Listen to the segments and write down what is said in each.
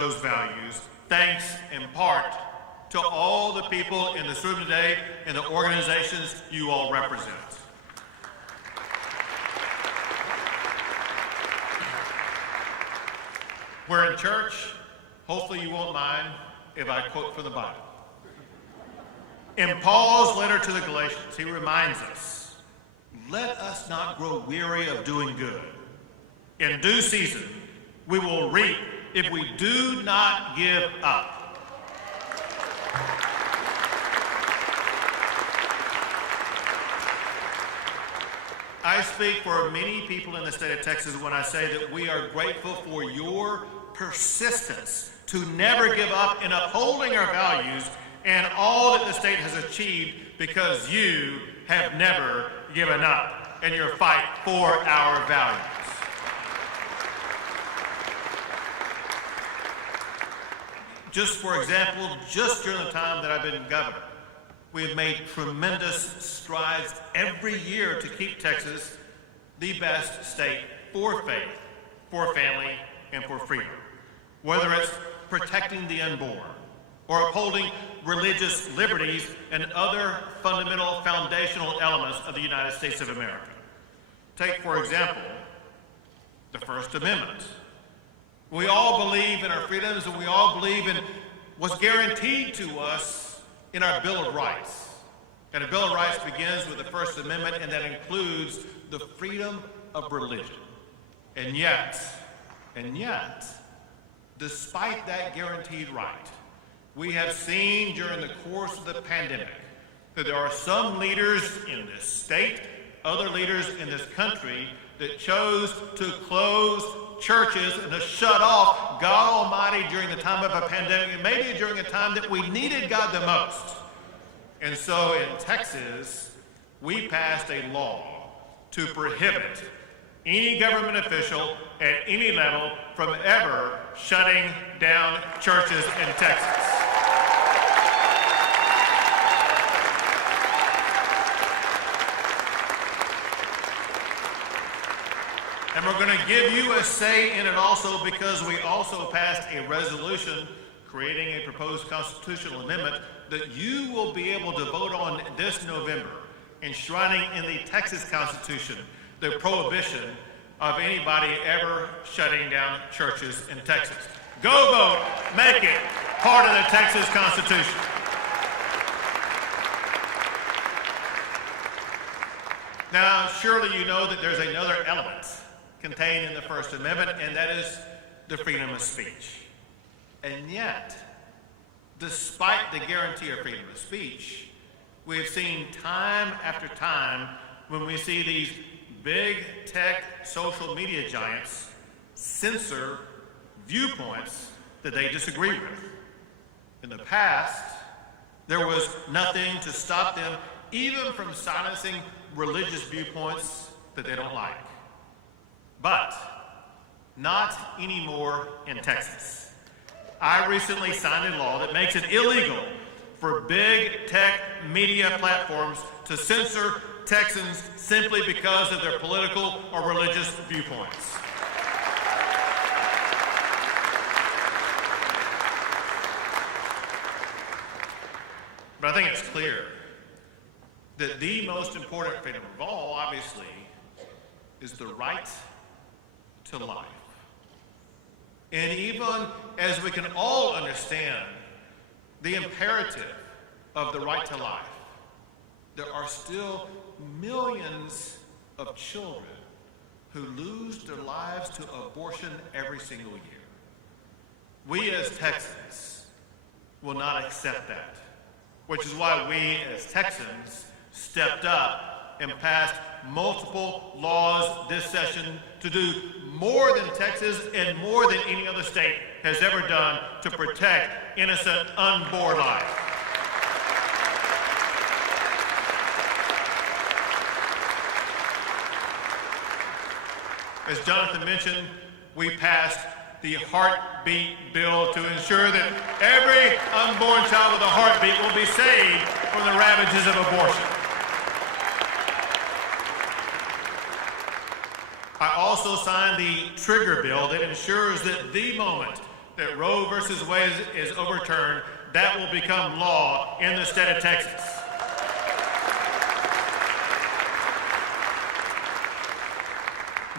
those values, thanks in part to all the people in this room today and the organizations you all represent. We're in church. Hopefully you won't mind if I quote from the Bible. In Paul's letter to the Galatians, he reminds us, let us not grow weary of doing good. In due season, we will reap if we do not give up. I speak for many people in the state of Texas when I say that we are grateful for your persistence to never give up in upholding our values and all that the state has achieved, because you have never given up in your fight for our values. Just for example, just during the time that I've been governor, we have made tremendous strides every year to keep Texas the best state for faith, for family, and for freedom. Whether it's protecting the unborn or upholding religious liberties and other fundamental foundational elements of the United States of America. Take, for example, the First Amendment. We all believe in our freedoms, and we all believe in what's guaranteed to us in our Bill of Rights. And the Bill of Rights begins with the First Amendment, and that includes the freedom of religion. And yet, despite that guaranteed right, we have seen during the course of the pandemic that there are some leaders in this state, other leaders in this country, that chose to close churches and to shut off God Almighty during the time of a pandemic, and maybe during a time that we needed God the most. And so in Texas, we passed a law to prohibit any government official at any level from ever shutting down churches in Texas. And we're going to give you a say in it also, because we also passed a resolution creating a proposed constitutional amendment that you will be able to vote on this November, enshrining in the Texas Constitution the prohibition of anybody ever shutting down churches in Texas. Go vote, make it part of the Texas Constitution. Now, surely you know that there's another element contained in the First Amendment, and that is the freedom of speech. And yet, despite the guarantee of freedom of speech, we've seen time after time when we see these big tech social media giants censor viewpoints that they disagree with. In the past, there was nothing to stop them even from silencing religious viewpoints that they don't like. But not anymore in Texas. I recently signed a law that makes it illegal for big tech media platforms to censor Texans simply because of their political or religious viewpoints. But I think it's clear that the most important freedom of all, obviously, is the right to life. And even as we can all understand the imperative of the right to life, there are still millions of children who lose their lives to abortion every single year. We as Texans will not accept that, which is why we as Texans stepped up and passed multiple laws this session to do more than Texas and more than any other state has ever done to protect innocent unborn life. As Jonathan mentioned, we passed the heartbeat bill to ensure that every unborn child with a heartbeat will be saved from the ravages of abortion. I also signed the trigger bill that ensures that the moment that Roe versus Wade is overturned, that will become law in the state of Texas.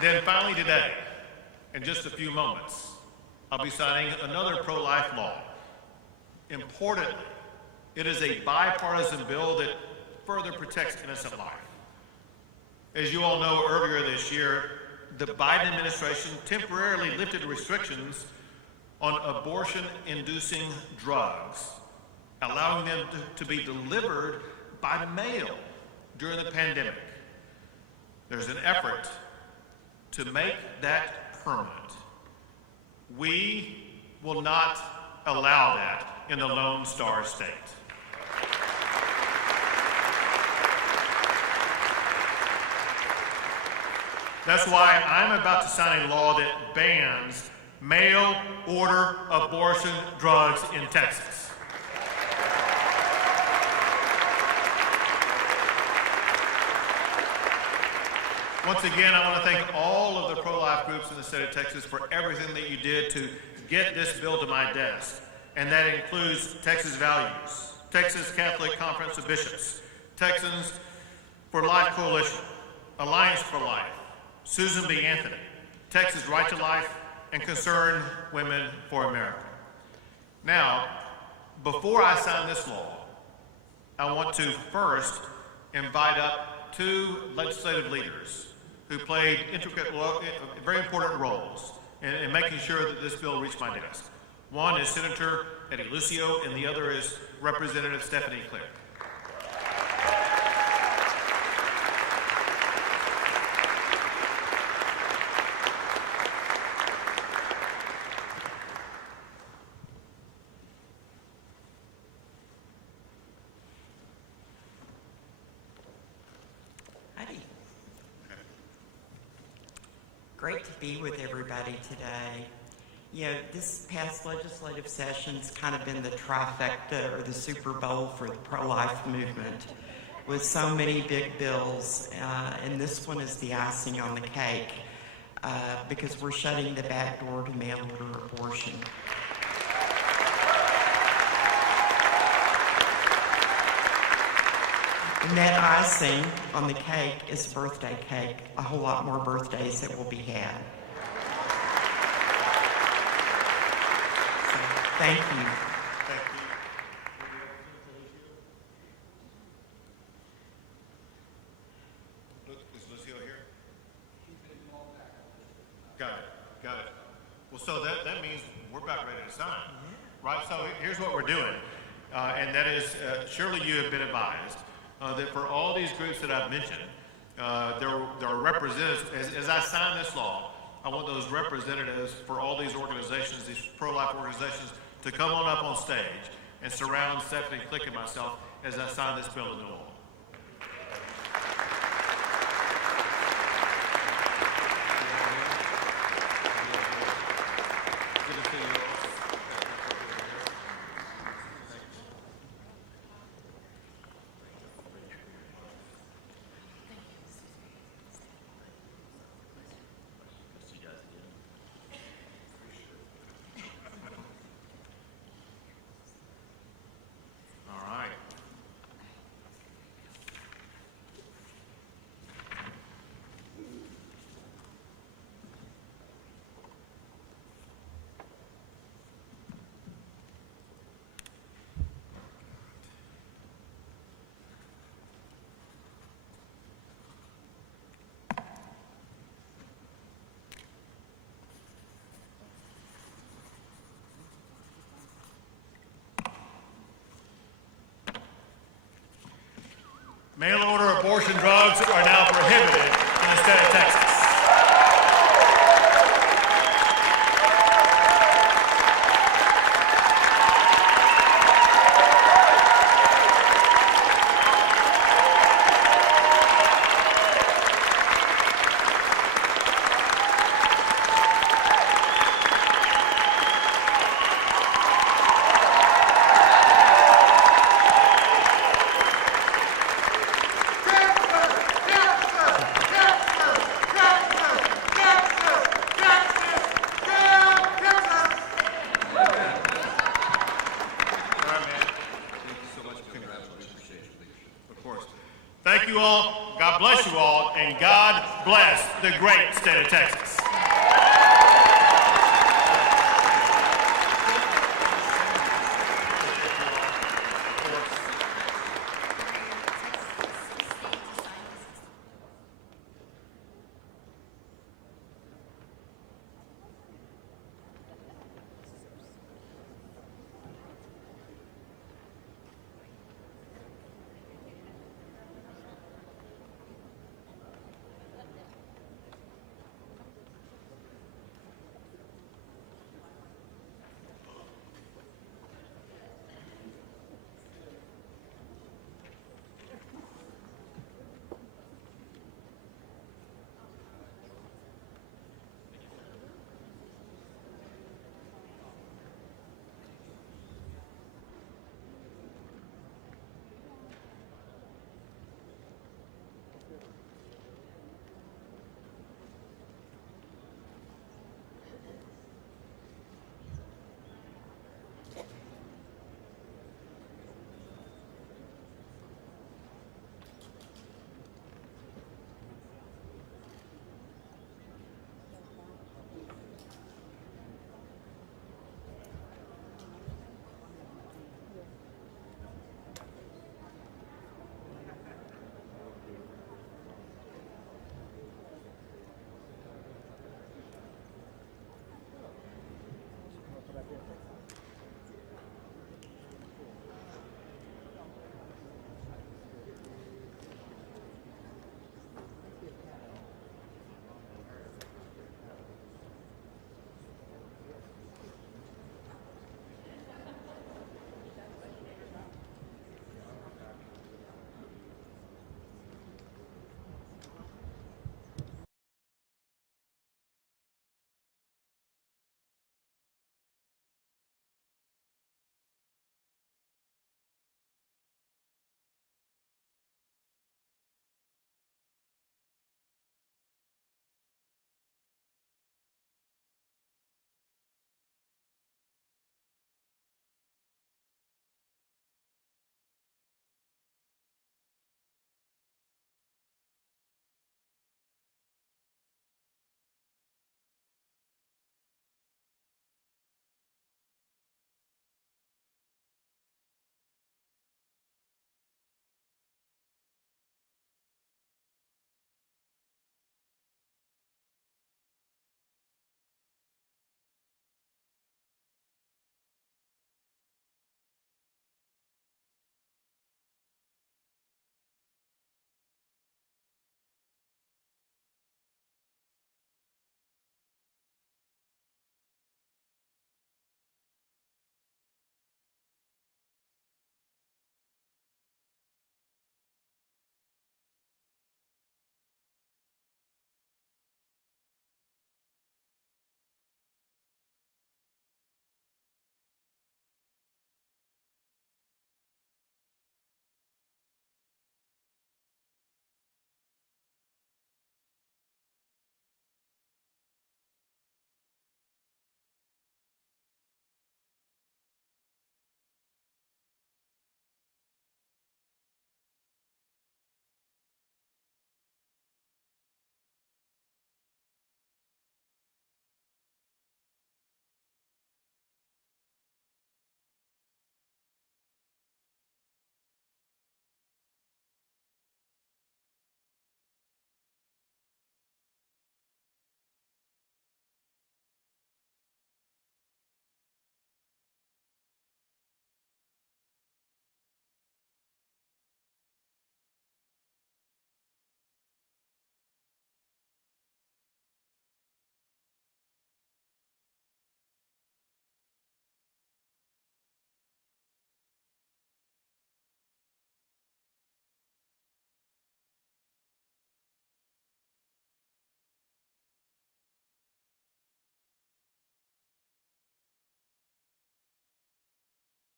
Then finally today, in just a few moments, I'll be signing another pro-life law. Importantly, it is a bipartisan bill that further protects innocent life. As you all know, earlier this year, the Biden administration temporarily lifted restrictions on abortion-inducing drugs, allowing them to be delivered by mail during the pandemic. There's an effort to make that permanent. We will not allow that in the Lone Star State. That's why I'm about to sign a law that bans mail-order abortion drugs in Texas. Once again, I want to thank all of the pro-life groups in the state of Texas for everything that you did to get this bill to my desk. And that includes Texas Values, Texas Catholic Conference of Bishops, Texans for Life Coalition, Alliance for Life, Susan B. Anthony, Texas Right to Life, and Concerned Women for America. Now, before I sign this law, I want to first invite up two legislative leaders who played very important roles in making sure that this bill reached my desk. One is Senator Eddie Lucio, and the other is Representative Stephanie Clark. Great to be with everybody today. You know, this past legislative session's kind of been the trifecta or the Super Bowl for the pro-life movement, with so many big bills, and this one is the icing on the cake because we're shutting the back door to mail-order abortion. And that icing on the cake is birthday cake, a whole lot more birthdays that will be had. So, thank you. Thank you. Is Lucio here? Got it. Well, so that means we're about ready to sign, right? So here's what we're doing, and that is, surely you have been advised that for all these groups that I've mentioned, there are representatives. As I sign this law, I want those representatives for all these organizations, these pro-life organizations, to come on up on stage and surround Stephanie Click and myself as I sign this bill into law. Good to see you all. Mail-order abortion drugs are now prohibited in the state of Texas. Thank you all. God bless you all. And God bless the great state of Texas.